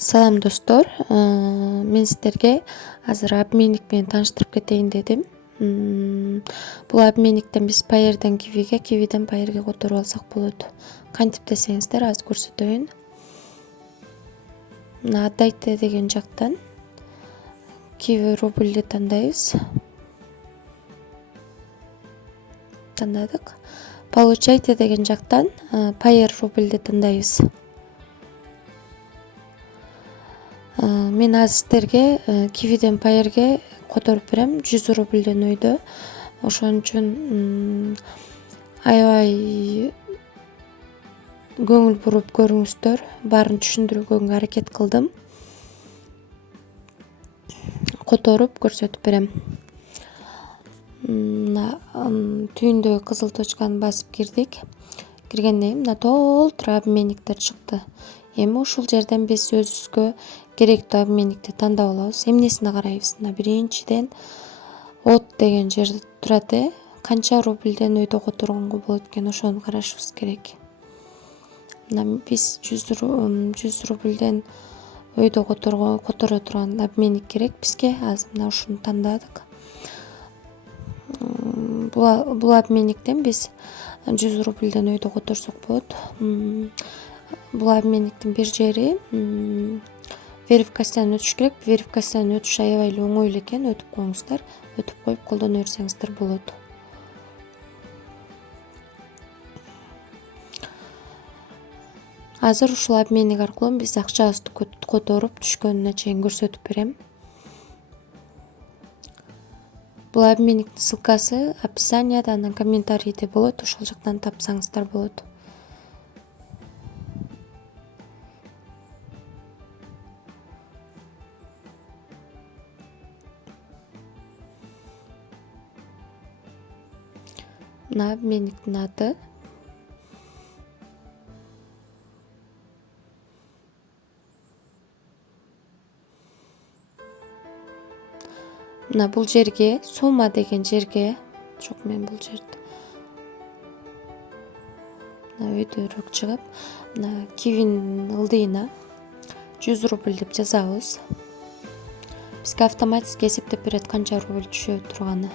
Салам достор, мен сиздерге азыр обменник менен тааныштырып кетейин дедим. Бул обменниктен биз Payeer'den Kiwi'ге, Kiwi'den Payeer'ге которуп алсак болот. Кантип десеңиздер, азыр көрсөтөйүн. Мына отдайте деген жактан Kiwi рубльди тандайбыз. Тандадык. Получайте деген жактан Payeer рубльди тандайбыз. Мен азыр сиздерге Kiwi'den Payeer'ге которуп берем 100 рубльден өйдө. Ошон үчүн аябай көңүл буруп көрүңүздөр. Баарын түшүндүрүүгө аракет кылдым. Которуп көрсөтүп берем. Түйүндөгү кызыл точканы басып кирдик. Киргенден кийин мына толтура обменниктер чыкты. Эми ушул жерден биз өзүбүзгө керектүү обменникти тандап алабыз. Эмнесине карайбыз? Мына биринчиден от деген жер турат. Канча рубльден өйдө которгонго болот экен, ошону карашыбыз керек. Мына биз 100 рубльден өйдө которо турган обменник керек бизге. Азыр мына ушуну тандадык. Бул обменниктен биз 100 рубльден өйдө которсок болот. Бул обменниктин бир жери верификациядан өтүш керек. Верификациядан өтүш аябай эле оңой эле экен. Өтүп коюңуздар. Өтүп коюп колдоно берсеңиздер болот. Азыр ушул обменник аркылуу биз акчабызды которуп түшкөнүнө чейин көрсөтүп берем. Бул обменниктин ссылкасы описанияда, анан комментарийде болот. Ошол жактан тапсаңыздар болот. Мына обменниктин аты. Мына бул жерге, сумма деген жерге, жок мен бул жерде. Мына өйдөрөөк чыгып, мына Kiwi'нин ылдыйына 100 рубль деп жазабыз. Бизге автоматически эсептеп берет канча рубль түшө турганы.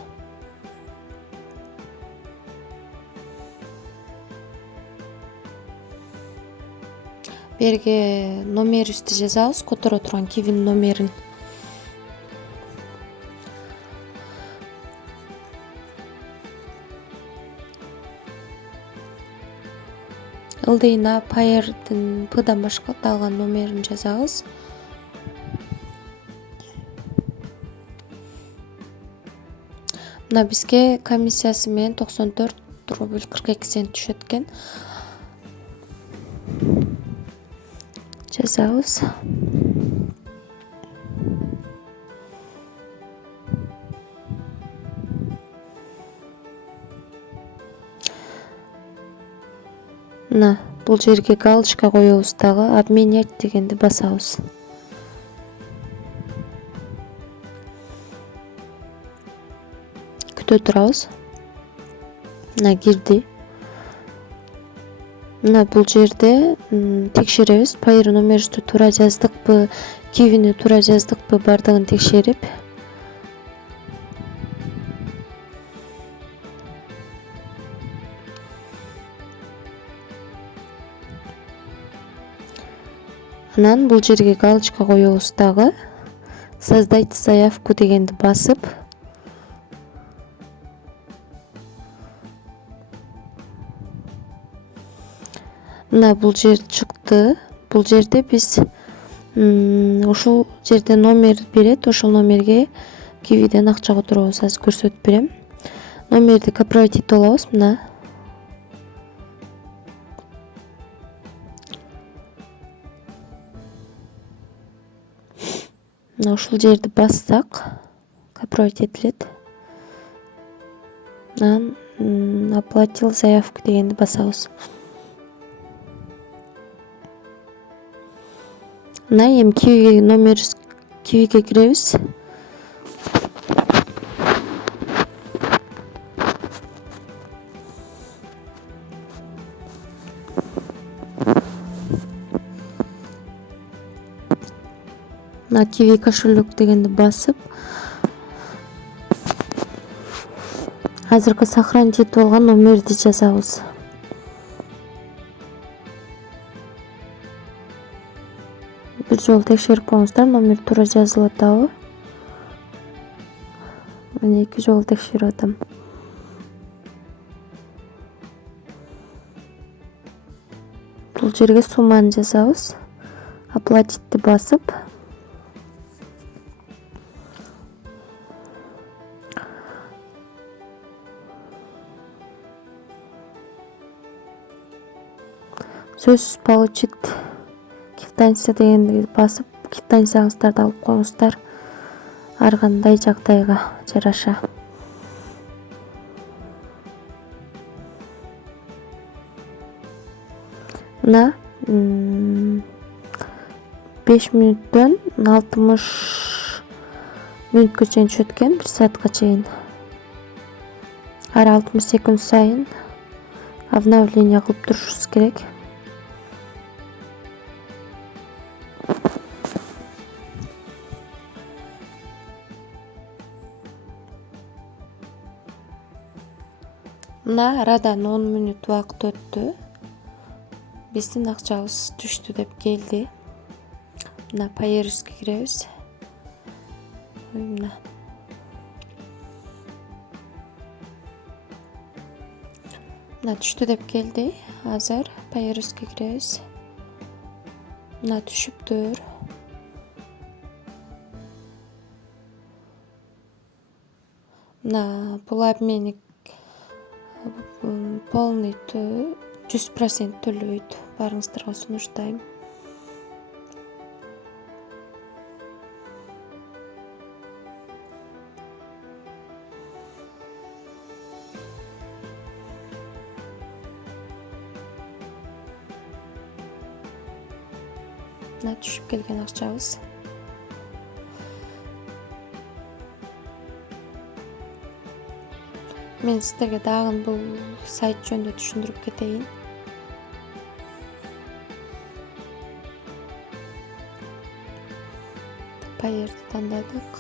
Берге номерибизди жазабыз, которо турган Kiwi'нин номерин. Ылдыйына Payeer'дин P'дан башкартылган номерин жазабыз. Мына бизге комиссиясы менен 94 рубль 42 цент түшөт экен. Жазабыз. Мына бул жерге галочка коебуз дагы, обменять дегенди басабыз. Күтө турабыз. Мына кирди. Мына бул жерде текшеребиз. Payeer номерибизди туура жаздыкпы, Kiwi'ни туура жаздыкпы, бардыгын текшерип. Анан бул жерге галочка коебуз дагы. Создайте заявку дегенди басып. Мына бул жер чыкты. Бул жерде биз ушул жерде номер берет. Ошол номерге Kiwi'ден акча которобуз. Азыр көрсөтүп берем. Номерди копировать этип алабыз. Мына ушул жерди бассак копировать этилет. Анан оплатил заявку дегенди басабыз. Мына эми Kiwi'ге киребиз. Мына киви кошелек дегенди басып азыркы сохранить этип алган номерди жазабыз. Бир жолу текшерип коюңуздар, номер туура жазылып атабы. Мен 2 жолу текшерип атам. Бул жерге сумманы жазабыз. Оплатитти басып сөзсүз получить квитанция дегенди басып квитанцияңыздарды алып коюңуздар ар кандай жагдайга жараша. Мына 5 мүнөттөн 60 мүнөткө чейин түшөт экен, 1 саатка чейин. Ар 60 секунд сайын обновление кылып турушубуз керек. Мына арадан 10 мүнөт убакыт өттү. Биздин акчабыз түштү деп келди. Мына Payerz'ге киребиз. Мына түштү деп келди. Азыр Payerz'ге киребиз. Мына түшүптүр. Мына бул обменник полный 100% төлөбөйт. Барыңыздарга сунуштайм. Мына түшүп келген акчабыз. Мен сиздерге дагы бул сайт жөнүндө түшүндүрүп кетейин. Payerz'ди тандадык.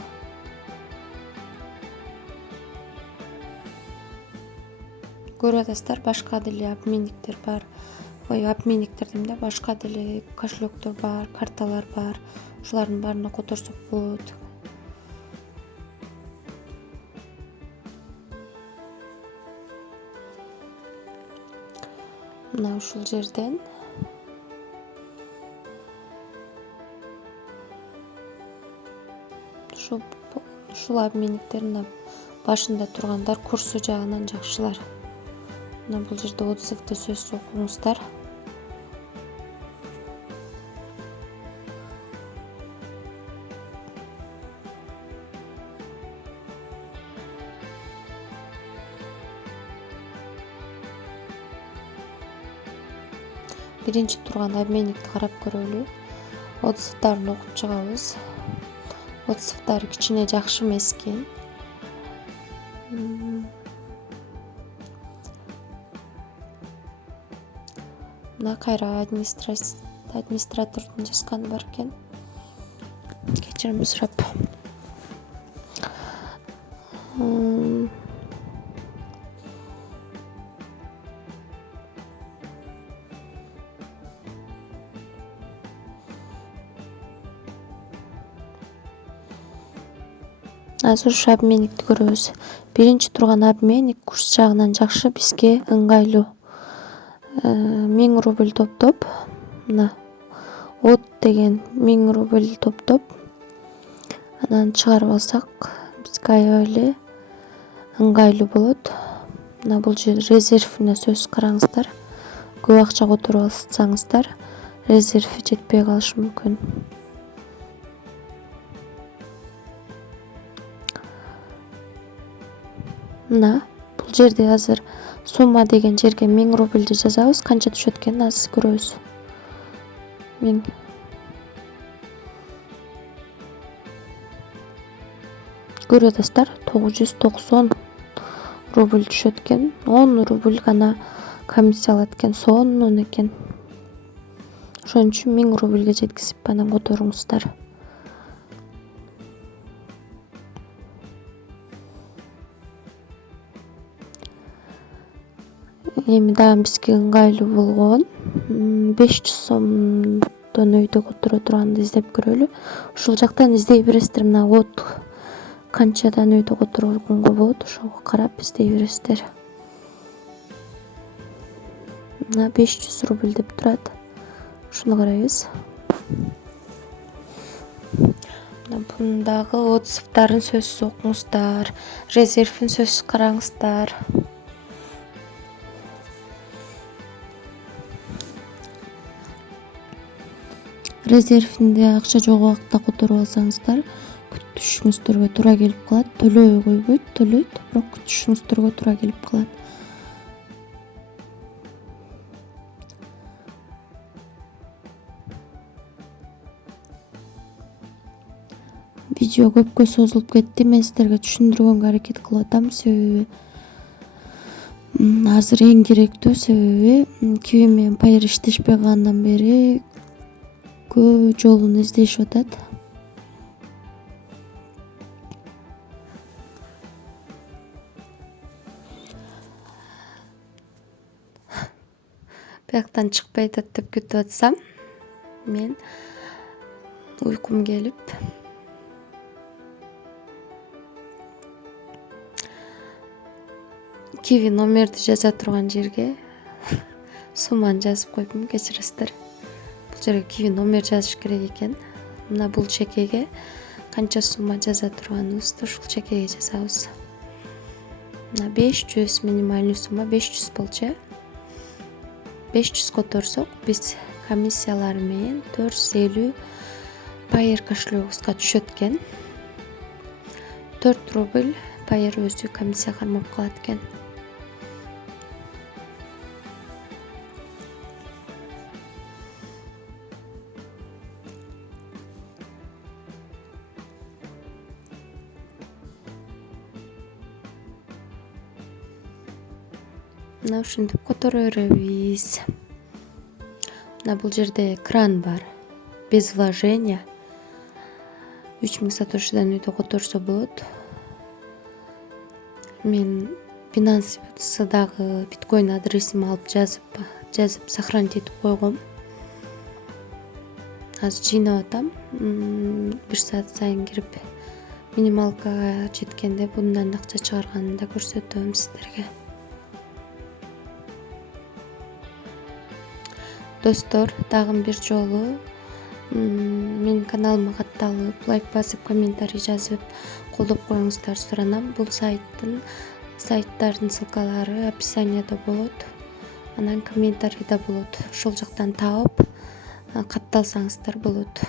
Көрүп атасыздар, башка деле обменниктер бар. Обменниктер дейм да, башка деле кошелектер бар, карталар бар. Ушулардын баарына которсок болот. Мына ушул жерден ушул обменниктердин башында тургандар курсу жагынан жакшылар. Мына бул жерде отзывды сөзсүз окуңуздар. Биринчи турган обменникти карап көрөлү. Отзывдарын окуп чыгабыз. Отзывдары кичине жакшы эмес экен. Мына кайра администратордун жазганы бар экен. Кечирим сурап. Азыр ушу обменникти көрөбүз. Биринчи турган обменник курс жагынан жакшы, бизге ыңгайлуу. 1000 рубль топтоп, мына от деген 1000 рубль топтоп, анан чыгарып алсак, бизге аябай эле ыңгайлуу болот. Мына бул жер резервине сөзсүз караңыздар. Көп акча которуп алсаңыздар, резерви жетпей калышы мүмкүн. Мына бул жерде азыр сумма деген жерге 1000 рубльди жазабыз. Канча түшөт экенин азыр көрөбүз. 1000. Көрүп атасыздар, 990 рубль түшөт экен. 10 рубль гана комиссия алат экен, сонун экен. Ошон үчүн 1000 рубльге жеткизип анан которуңуздар. Эми дагы бизге ыңгайлуу болгон 500 сомдон өйдө отура турганды издеп көрөлү. Ушул жактан издей бересиздер. Мына от канчадан өйдө отурганга болот, ошого карап издей бересиздер. Мына 500 рубль деп турат. Ушуну карайбыз. Мына бундагы отзывдарын сөзсүз окуңуздар, резервин сөзсүз караңыздар. Резервинде акча жок убакта которуп алсаңыздар, күтүшүңүздөргө туура келип калат. Төлөбөй койбойт, төлөйт, бирок күтүшүңүздөргө туура келип калат. Видео көпкө созулуп кетти. Мен сиздерге түшүндүргөнгө аракет кылып атам. Себеби азыр эң керектүү себеби Kiwi менен Payer иштешпей калгандан бери көп жолун издешип атат. Бияктан чыкпай атат деп күтүп атсам, мен уйкум келип Kiwi номерди жаза турган жерге сумманы жазып койдум, кечиресиздер. Бул жерге Kiwi номер жазыш керек экен. Мына бул чекеге канча сумма жаза турганыбызды ушул чекеге жазабыз. Мына 500 минимальный сумма 500 болчу. 500 которсок биз комиссиялары менен 450 Payer кошелегибизге түшөт экен. 4 рубль Payer өзү комиссия кармап калат экен. Мына ушинтип которо беребиз. Мына бул жерде кран бар. Без вложения. 3000 сатошидан өйдө которсо болот. Мен Binance'дагы биткоин адресимди алып жазып сохранить этип койгом. Азыр жыйнап атам. 1 саат сайын кирип минималкага жеткенде bundan акча чыгарганын да көрсөтөм сиздерге. Достор, дагы бир жолу менин каналыма катталып, лайк басып, комментарий жазып, колдоп коюңуздар суранам. Бул сайттардын ссылкалары описанияда болот. Анан комментарийда болот. Ошол жактан таап катталсаңыздар болот.